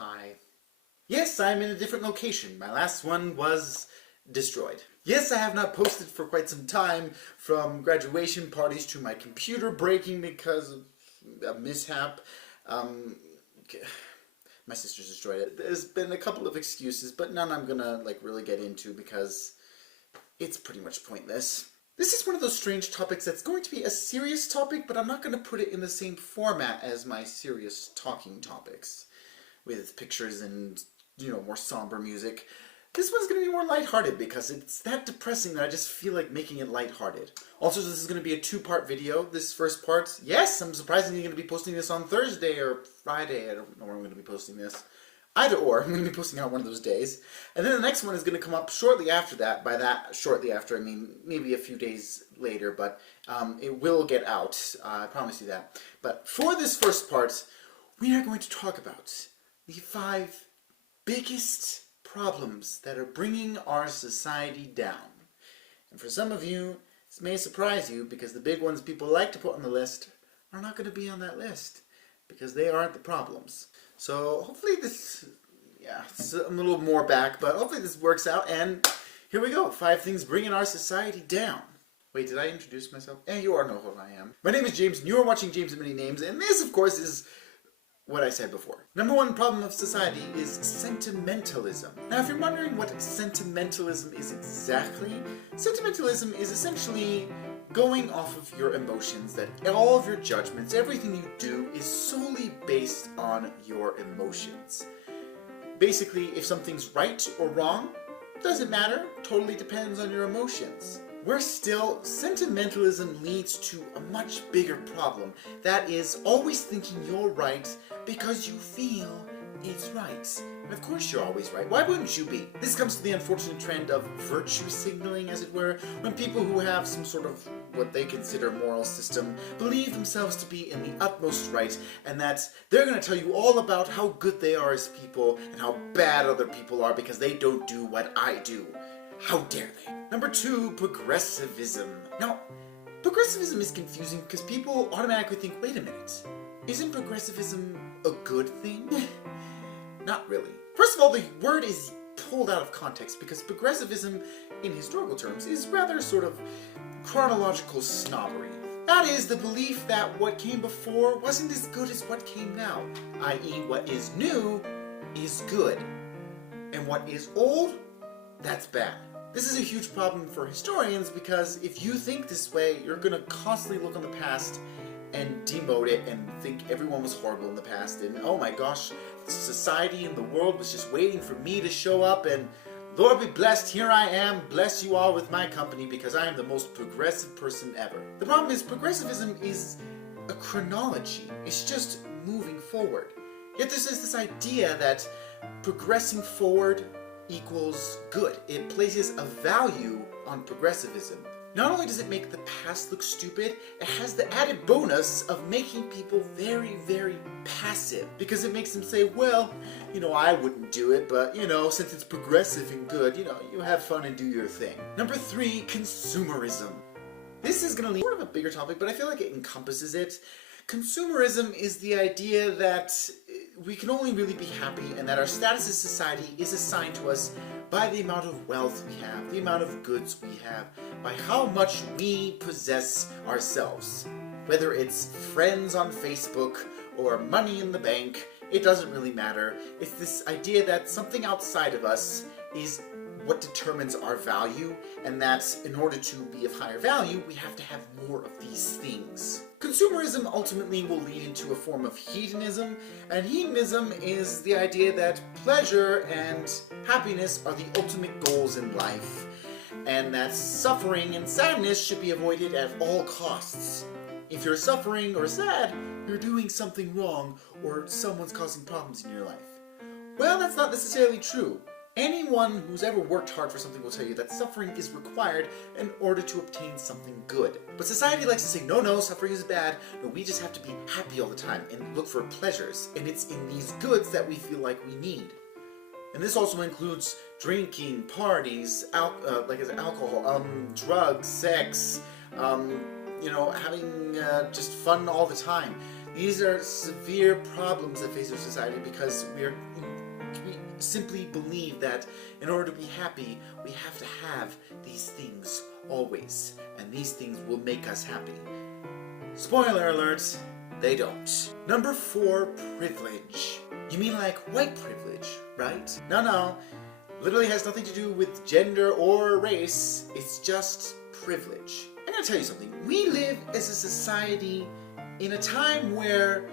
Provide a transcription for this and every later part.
Hi. Yes, I'm in a different location. My last one was destroyed. Yes, I have not posted for quite some time, from graduation parties to my computer breaking because of a mishap. My sister's destroyed it. There's been a couple of excuses, but none I'm gonna really get into because it's pretty much pointless. This is one of those strange topics that's going to be a serious topic, but I'm not going to put it in the same format as my serious talking topics with pictures and, more somber music. This one's going to be more lighthearted because it's that depressing that I just feel like making it lighthearted. Also, this is going to be a two-part video. This first part, yes, I'm surprisingly going to be posting this on Thursday or Friday. I don't know where I'm going to be posting this. Either or, I'm going to be posting it on one of those days. And then the next one is going to come up shortly after that. By that, shortly after, I mean maybe a few days later, but it will get out. I promise you that. But for this first part, we are going to talk about the 5 biggest problems that are bringing our society down. And for some of you, this may surprise you because the big ones people like to put on the list are not going to be on that list because they aren't the problems. So hopefully this, I'm a little more back, but hopefully this works out, and here we go. 5 things bringing our society down. Wait, did I introduce myself? You all know who I am. My name is James, and you are watching James of Many Names, and this, of course, is what I said before. Number 1 problem of society is sentimentalism. Now, if you're wondering what sentimentalism is exactly, sentimentalism is essentially going off of your emotions, that all of your judgments, everything you do is solely based on your emotions. Basically, if something's right or wrong, doesn't matter, totally depends on your emotions. Sentimentalism leads to a much bigger problem. That is, always thinking you're right because you feel it's right. And of course you're always right. Why wouldn't you be? This comes to the unfortunate trend of virtue signaling, as it were, when people who have some sort of what they consider moral system believe themselves to be in the utmost right, and that they're going to tell you all about how good they are as people and how bad other people are because they don't do what I do. How dare they? Number 2, progressivism. Now, progressivism is confusing because people automatically think, wait a minute, isn't progressivism a good thing? Not really. First of all, the word is pulled out of context because progressivism, in historical terms, is rather sort of chronological snobbery. That is, the belief that what came before wasn't as good as what came now, i.e. what is new is good, and what is old, that's bad. This is a huge problem for historians because if you think this way, you're going to constantly look on the past and demote it and think everyone was horrible in the past, and oh my gosh, society and the world was just waiting for me to show up, and Lord be blessed, here I am, bless you all with my company because I am the most progressive person ever. The problem is progressivism is a chronology. It's just moving forward. Yet there's this idea that progressing forward equals good. It places a value on progressivism. Not only does it make the past look stupid, it has the added bonus of making people very, very passive. Because it makes them say, well, I wouldn't do it, but, since it's progressive and good, you have fun and do your thing. Number 3, consumerism. This is going to lead sort of a bigger topic, but I feel like it encompasses it. Consumerism is the idea that we can only really be happy and that our status as society is assigned to us by the amount of wealth we have, the amount of goods we have, by how much we possess ourselves. Whether it's friends on Facebook or money in the bank, it doesn't really matter. It's this idea that something outside of us is what determines our value, and that in order to be of higher value, we have to have more of these things. Consumerism ultimately will lead into a form of hedonism, and hedonism is the idea that pleasure and happiness are the ultimate goals in life, and that suffering and sadness should be avoided at all costs. If you're suffering or sad, you're doing something wrong, or someone's causing problems in your life. Well, that's not necessarily true. Anyone who's ever worked hard for something will tell you that suffering is required in order to obtain something good. But society likes to say, no, suffering is bad. No, we just have to be happy all the time and look for pleasures. And it's in these goods that we feel like we need. And this also includes drinking, parties, alcohol, drugs, sex, having just fun all the time. These are severe problems that face our society because we simply believe that in order to be happy, we have to have these things always, and these things will make us happy. Spoiler alert, they don't. Number 4, privilege. You mean like white privilege, right? No. Literally has nothing to do with gender or race. It's just privilege. I'm gonna tell you something. We live as a society in a time where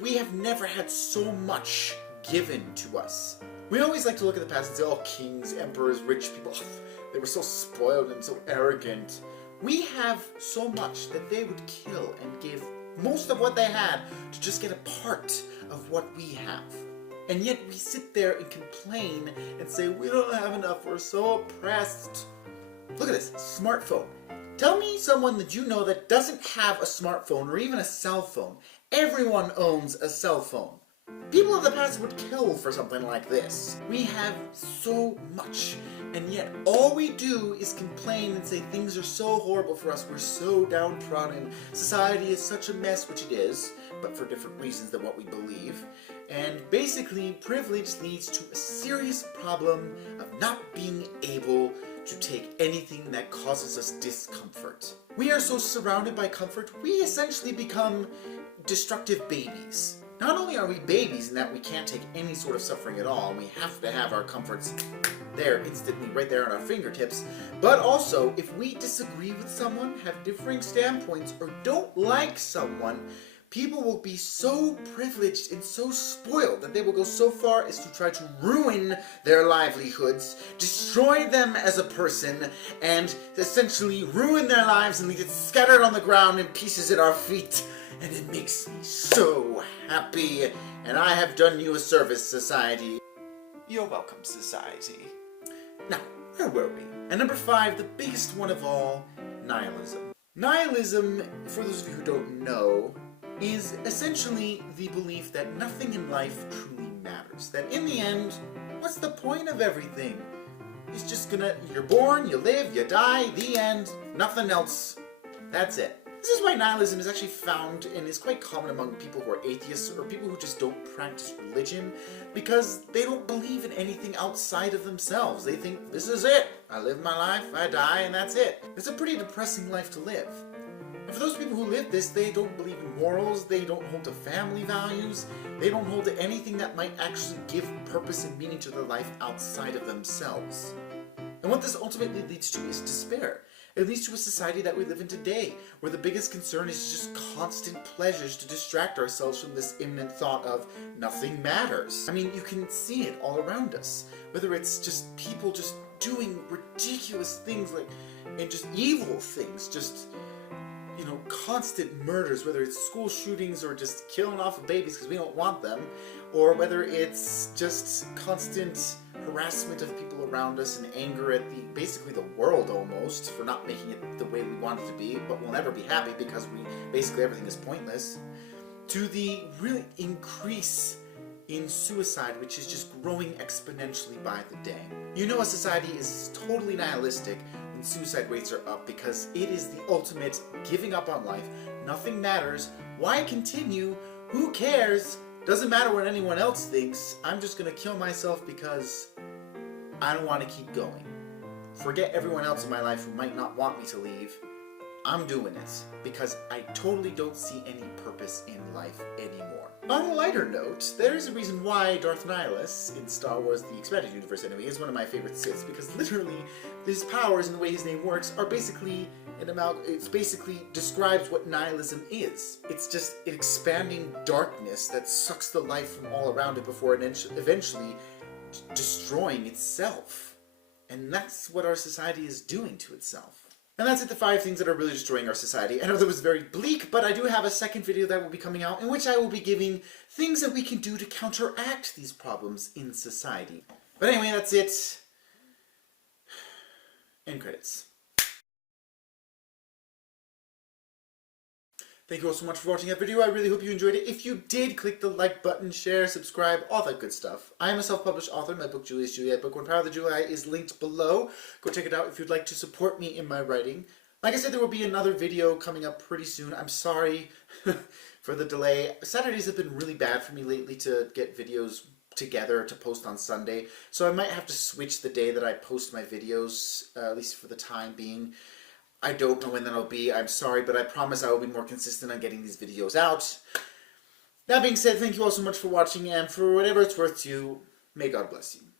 we have never had so much given to us. We always like to look at the past and say, oh, kings, emperors, rich people, they were so spoiled and so arrogant. We have so much that they would kill and give most of what they had to just get a part of what we have. And yet we sit there and complain and say, we don't have enough, we're so oppressed. Look at this, smartphone. Tell me someone that you know that doesn't have a smartphone or even a cell phone. Everyone owns a cell phone. People of the past would kill for something like this. We have so much, and yet all we do is complain and say things are so horrible for us, we're so downtrodden, society is such a mess, which it is, but for different reasons than what we believe. And basically, privilege leads to a serious problem of not being able to take anything that causes us discomfort. We are so surrounded by comfort, we essentially become destructive babies. Not only are we babies in that we can't take any sort of suffering at all, and we have to have our comforts there instantly, right there on our fingertips, but also if we disagree with someone, have differing standpoints, or don't like someone, people will be so privileged and so spoiled that they will go so far as to try to ruin their livelihoods, destroy them as a person, and essentially ruin their lives and leave it scattered on the ground in pieces at our feet. And it makes me so happy, and I have done you a service, society. You're welcome, society. Now, where were we? And number 5, the biggest one of all, nihilism. Nihilism, for those of you who don't know, is essentially the belief that nothing in life truly matters. That in the end, what's the point of everything? It's just you're born, you live, you die, the end, nothing else. That's it. This is why nihilism is actually found and is quite common among people who are atheists or people who just don't practice religion, because they don't believe in anything outside of themselves. They think, this is it. I live my life, I die, and that's it. It's a pretty depressing life to live. And for those people who live this, they don't believe in morals, they don't hold to family values, they don't hold to anything that might actually give purpose and meaning to their life outside of themselves. And what this ultimately leads to is despair. It leads to a society that we live in today, where the biggest concern is just constant pleasures to distract ourselves from this imminent thought of nothing matters. I mean, you can see it all around us. Whether it's just people just doing ridiculous things and just evil things, just, you know, constant murders, whether it's school shootings or just killing off of babies because we don't want them, or whether it's just constant harassment of people around us and anger at basically the world almost for not making it the way we want it to be, but we'll never be happy because basically everything is pointless, to the real increase in suicide, which is just growing exponentially by the day. You know, a society is totally nihilistic when suicide rates are up because it is the ultimate giving up on life. Nothing matters. Why continue? Who cares? Doesn't matter what anyone else thinks. I'm just gonna kill myself because I don't want to keep going. Forget everyone else in my life who might not want me to leave. I'm doing it because I totally don't see any purpose in life anymore. On a lighter note, there is a reason why Darth Nihilus in Star Wars The Expanded Universe anyway is one of my favorite Siths, because literally his powers and the way his name works are basically it basically describes what nihilism is. It's just an expanding darkness that sucks the life from all around it before eventually destroying itself. And that's what our society is doing to itself. And that's it, the 5 things that are really destroying our society. I know that was very bleak, but I do have a second video that will be coming out in which I will be giving things that we can do to counteract these problems in society. But anyway, that's it. End credits. Thank you all so much for watching that video. I really hope you enjoyed it. If you did, click the like button, share, subscribe, all that good stuff. I am a self-published author. My book, Julius Juliet, Book 1, Power of the July, is linked below. Go check it out if you'd like to support me in my writing. Like I said, there will be another video coming up pretty soon. I'm sorry for the delay. Saturdays have been really bad for me lately to get videos together to post on Sunday, so I might have to switch the day that I post my videos, at least for the time being. I don't know when that'll be. I'm sorry, but I promise I will be more consistent on getting these videos out. That being said, thank you all so much for watching, and for whatever it's worth to you, may God bless you.